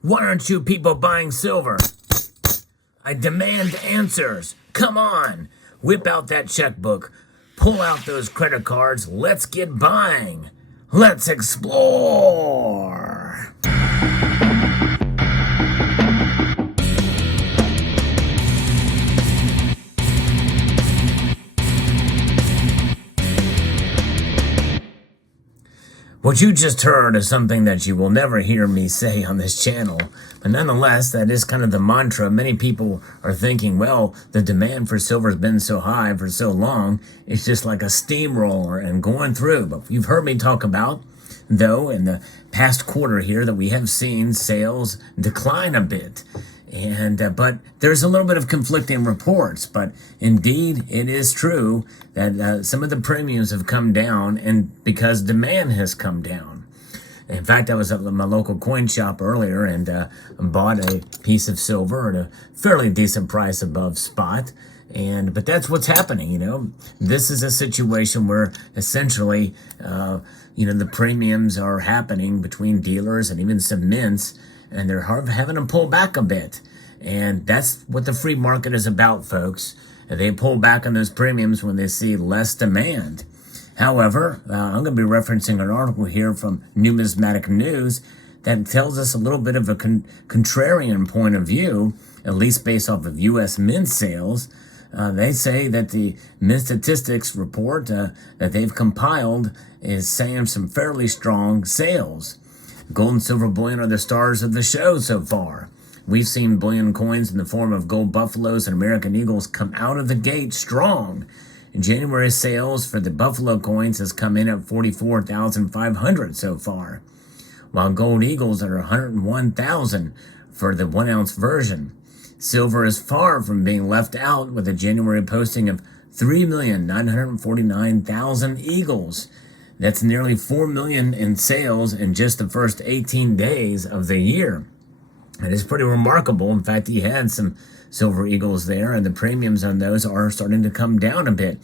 Why aren't you people buying silver? I demand answers. Come on. Whip out that checkbook. Pull out those credit cards. Let's get buying. Let's explore. What you just heard is something that you will never hear me say on this channel, but nonetheless, that is kind of the mantra. Many people are thinking, well, the demand for silver has been so high for so long, it's just like a steamroller and going through. But you've heard me talk about, though, in the past quarter here, that we have seen sales decline a bit. But there's a little bit of conflicting reports, but indeed it is true that some of the premiums have come down, and because demand has come down. In fact, I was at my local coin shop earlier and bought a piece of silver at a fairly decent price above spot. But that's what's happening, This is a situation where essentially, the premiums are happening between dealers and even some mints, and they're having to pull back a bit. And that's what the free market is about, folks. They pull back on those premiums when they see less demand. However, I'm going to be referencing an article here from Numismatic News that tells us a little bit of a contrarian point of view, at least based off of U.S. mint sales. They say that the Mint Statistics report that they've compiled is saying some fairly strong sales. Gold and silver bullion are the stars of the show so far. We've seen bullion coins in the form of gold buffaloes and American eagles come out of the gate strong. In January, sales for the buffalo coins has come in at 44,500 so far, while gold eagles are 101,000 for the 1 ounce version. Silver is far from being left out, with a January posting of 3,949,000 eagles. That's nearly 4 million in sales in just the first 18 days of the year. It is pretty remarkable. In fact, you had some silver eagles there, and the premiums on those are starting to come down a bit.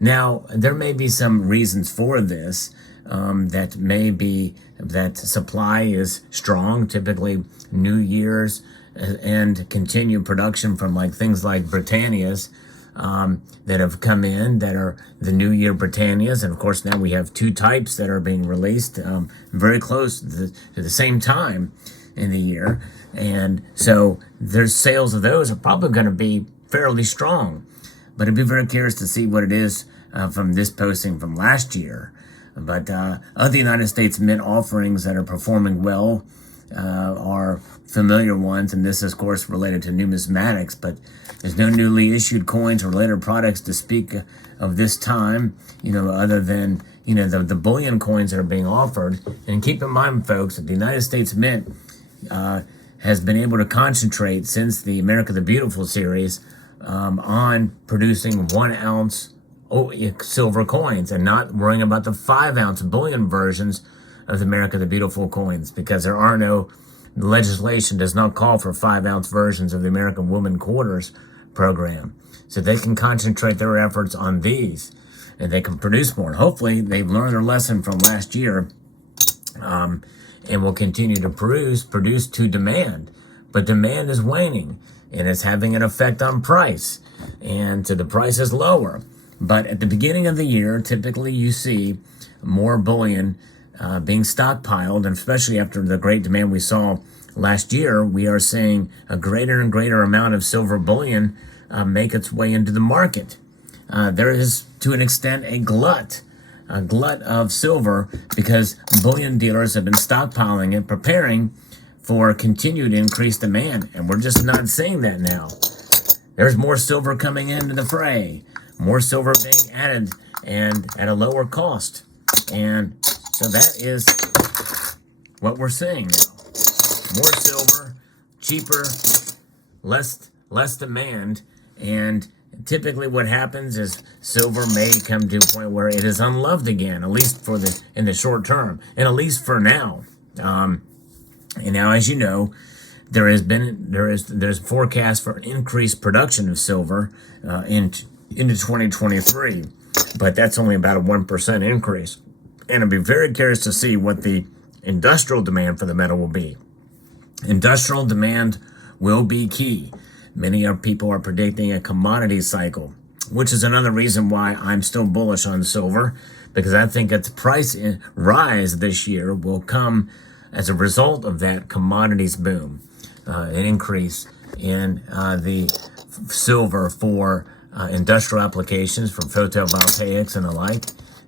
Now, there may be some reasons for this. That may be that supply is strong, typically New Year's, and continued production from things like Britannias that have come in, that are the New Year Britannias. And of course, now we have two types that are being released very close to the same time in the year. And so their sales of those are probably going to be fairly strong. But I'd be very curious to see what it is from this posting from last year. But other United States mint offerings that are performing well are familiar ones, and this is, of course, related to numismatics, but there's no newly issued coins or related products to speak of this time, other than, the bullion coins that are being offered. And keep in mind, folks, that the United States Mint has been able to concentrate since the America the Beautiful series on producing 1 ounce silver coins and not worrying about the 5 ounce bullion versions of the America the Beautiful coins, because there are no legislation does not call for 5 ounce versions of the American Woman Quarters program. So they can concentrate their efforts on these, and they can produce more. Hopefully they've learned their lesson from last year, and will continue to produce to demand. But demand is waning, and it's having an effect on price, and so the price is lower. But at the beginning of the year, typically you see more bullion being stockpiled, and especially after the great demand we saw last year, we are seeing a greater and greater amount of silver bullion make its way into the market. There is, to an extent, a glut of silver, because bullion dealers have been stockpiling it, preparing for continued increased demand, and we're just not seeing that now. There's more silver coming into the fray, more silver being added, and at a lower cost. And so that is what we're seeing now. More silver, cheaper, less demand, and typically what happens is silver may come to a point where it is unloved again, at least in the short term, and at least for now. And now, as you know, there's forecast for an increased production of silver into 2023, but that's only about a 1% increase. And I'd be very curious to see what the industrial demand for the metal will be. Industrial demand will be key. Many people are predicting a commodity cycle, which is another reason why I'm still bullish on silver, because I think its price rise this year will come as a result of that commodities boom, an increase in the silver for industrial applications, for photovoltaics and the like.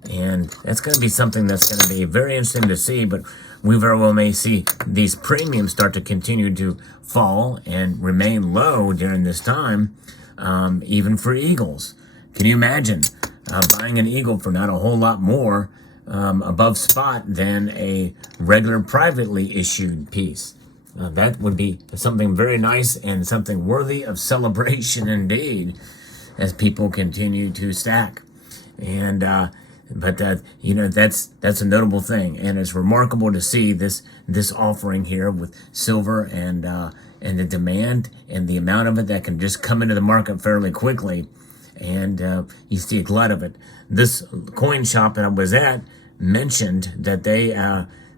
And that's going to be something that's going to be very interesting to see, but we very well may see these premiums start to continue to fall and remain low during this time, even for Eagles. Can you imagine buying an Eagle for not a whole lot more above spot than a regular privately issued piece? That would be something very nice and something worthy of celebration indeed, as people continue to stack. And but that's a notable thing, and it's remarkable to see this offering here with silver and the demand and the amount of it that can just come into the market fairly quickly, and you see a glut of it. This coin shop that I was at mentioned that they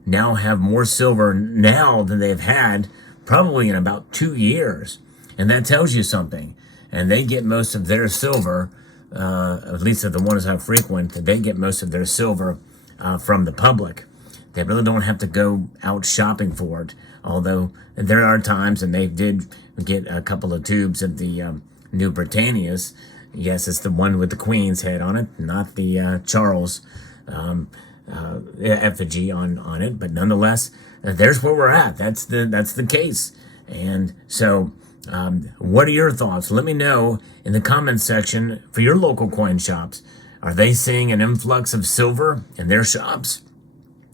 now have more silver now than they've had probably in about 2 years, and that tells you something. And they get most of their silver, at least of the ones I frequent, they get most of their silver from the public. They really don't have to go out shopping for it, although there are times, and they did get a couple of tubes of the New Britannias. Yes, it's the one with the Queen's head on it, not the Charles effigy on it, but nonetheless, there's where we're at. That's the case. And so what are your thoughts? Let me know in the comments section for your local coin shops. Are they seeing an influx of silver in their shops?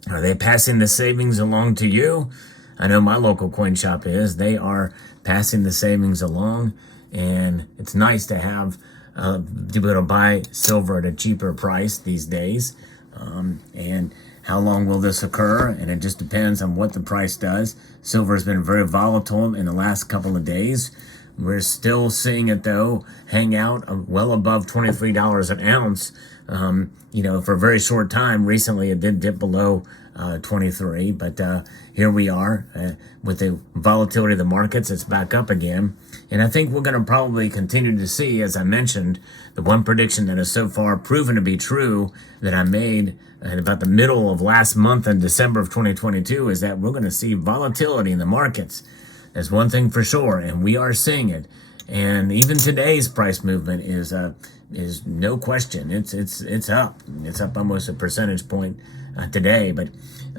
Are they passing the savings along to you? I know my local coin shop is. They are passing the savings along, and it's nice to have to be able to buy silver at a cheaper price these days. And how long will this occur? And it just depends on what the price does. Silver has been very volatile in the last couple of days. We're still seeing it, though, hang out well above $23 an ounce. For a very short time. Recently, it did dip below 23, but here we are with the volatility of the markets. It's back up again. And I think we're going to probably continue to see, as I mentioned, the one prediction that has so far proven to be true that I made at about the middle of last month in December of 2022 is that we're going to see volatility in the markets. That's one thing for sure, and we are seeing it. And even today's price movement is no question. It's up. It's up almost a percentage point today. But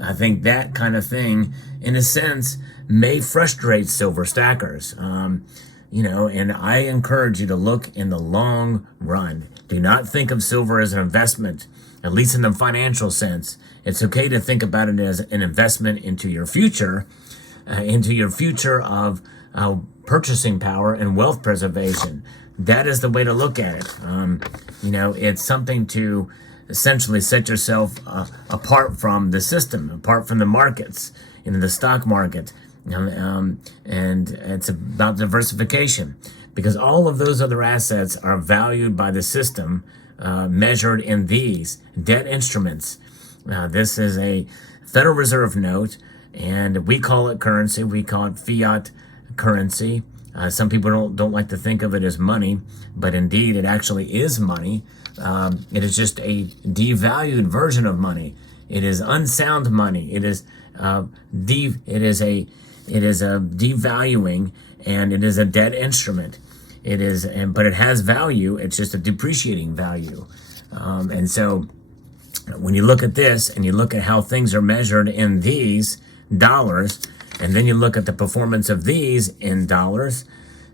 I think that kind of thing, in a sense, may frustrate silver stackers. And I encourage you to look in the long run. Do not think of silver as an investment, at least in the financial sense. It's okay to think about it as an investment into your future of purchasing power and wealth preservation. That is the way to look at it. It's something to essentially set yourself apart from the system, apart from the markets, the stock market. And it's about diversification, because all of those other assets are valued by the system, measured in these debt instruments. This is a Federal Reserve note, and we call it currency. We call it fiat currency. Some people don't like to think of it as money, but indeed it actually is money. It is just a devalued version of money. It is unsound money. It is a devaluing, and it is a debt instrument. But it has value. It's just a depreciating value. And so when you look at this and you look at how things are measured in these dollars, and then you look at the performance of these in dollars,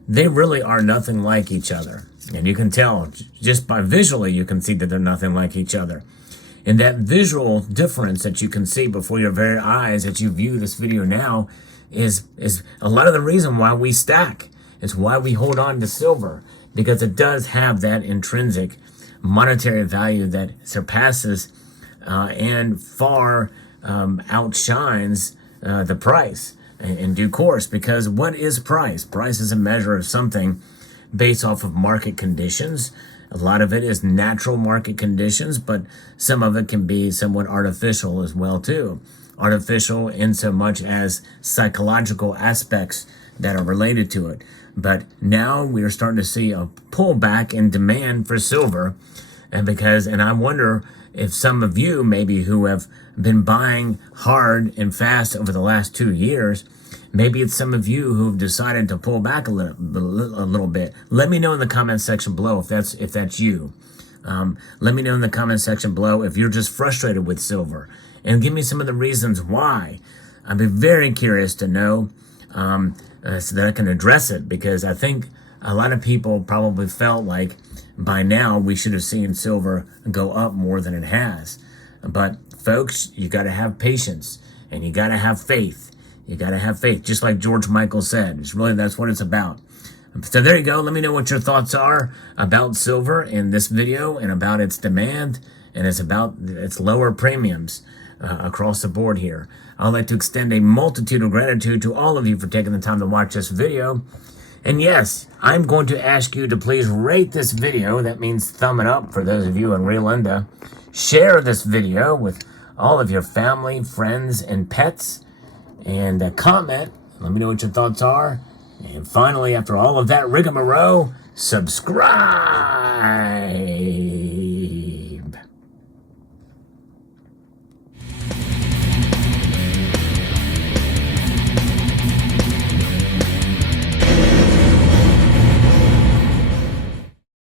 they really are nothing like each other. And you can tell just by visually, you can see that they're nothing like each other. And that visual difference that you can see before your very eyes as you view this video now is a lot of the reason why we stack. It's why we hold on to silver, because it does have that intrinsic monetary value that surpasses and far outshines the price in due course. Because what is price? Price is a measure of something based off of market conditions. A lot of it is natural market conditions, but some of it can be somewhat artificial as well too. artificial in so much as psychological aspects that are related to it. But now we are starting to see a pullback in demand for silver. And I wonder if some of you maybe who have been buying hard and fast over the last 2 years, maybe it's some of you who've decided to pull back a little bit. Let me know in the comment section below if that's you. Let me know in the comment section below if you're just frustrated with silver, and give me some of the reasons why. I'd be very curious to know, so that I can address it, because I think a lot of people probably felt like by now we should have seen silver go up more than it has. But folks, you got to have patience, and you got to have faith. You got to have faith, just like George Michael said. That's what it's about. So there you go. Let me know what your thoughts are about silver in this video, and about its demand, and it's about its lower premiums across the board here. I'd like to extend a multitude of gratitude to all of you for taking the time to watch this video. And yes, I'm going to ask you to please rate this video. That means thumb it up for those of you in Rio Linda. Share this video with all of your family, friends, and pets. And comment. Let me know what your thoughts are. And finally, after all of that rigmarole, subscribe.